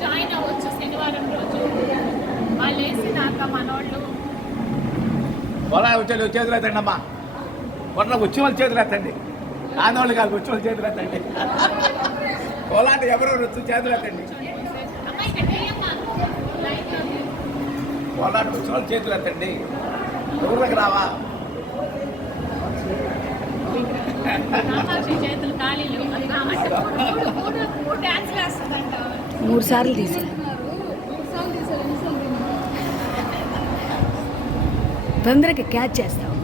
Join అవ్వచ్చు శనివారం రోజు. వాళ్ళు వేసినాక మనోళ్ళు పొలా వచ్చే చేతులు ఎత్తండి అమ్మా. పొట్ల వచ్చి వాళ్ళు చేతులు ఎత్తండి. ఆందోళన కాదు, వచ్చి వాళ్ళు చేతులు ఎత్తండి. పొలా అంటే ఎవరెవరు వచ్చి చేతులు ఎత్తండి. పొలా అంటే వచ్చి వాళ్ళు చేతులు ఎత్తండి. ఊళ్ళకి రావా? చేతులు ఖాళీలు 3 సార్లు తీసి తొందరగా క్యాచ్ చేస్తాం.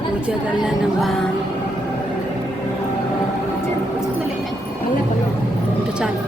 పూజ కళ్యాణమ్మా చాలు.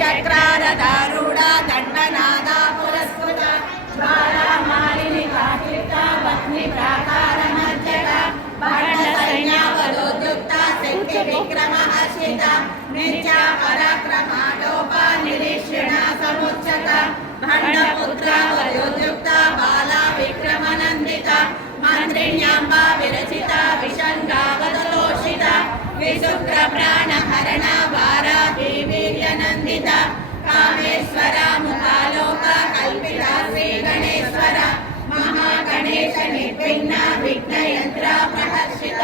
చక్రారూఢ దండనాద పురస్కృత జ్వాలామాలిని కాకిత భక్తి ప్రాకార మధ్యక భండ సైన్యావలోద్యుక్త శక్తి విక్రమ హర్షిత నిత్య పరాక్రమాలోప నిరీక్షణ సముచ్చత భండ పుత్ర వయోద్యుక్త బాల విక్రమ నందిత మంత్రిణ్యాంబ విరచిత విషంగావతోషిత విశుక్ర ప్రాణహరణ వారాహి వీర్యనందిత కామేశ్వర ముఖాలోక కల్పిత శ్రీ గణేశ్వర మహాగణేశ నిర్విఘ్న విఘ్నయంత్ర ప్రహర్షిత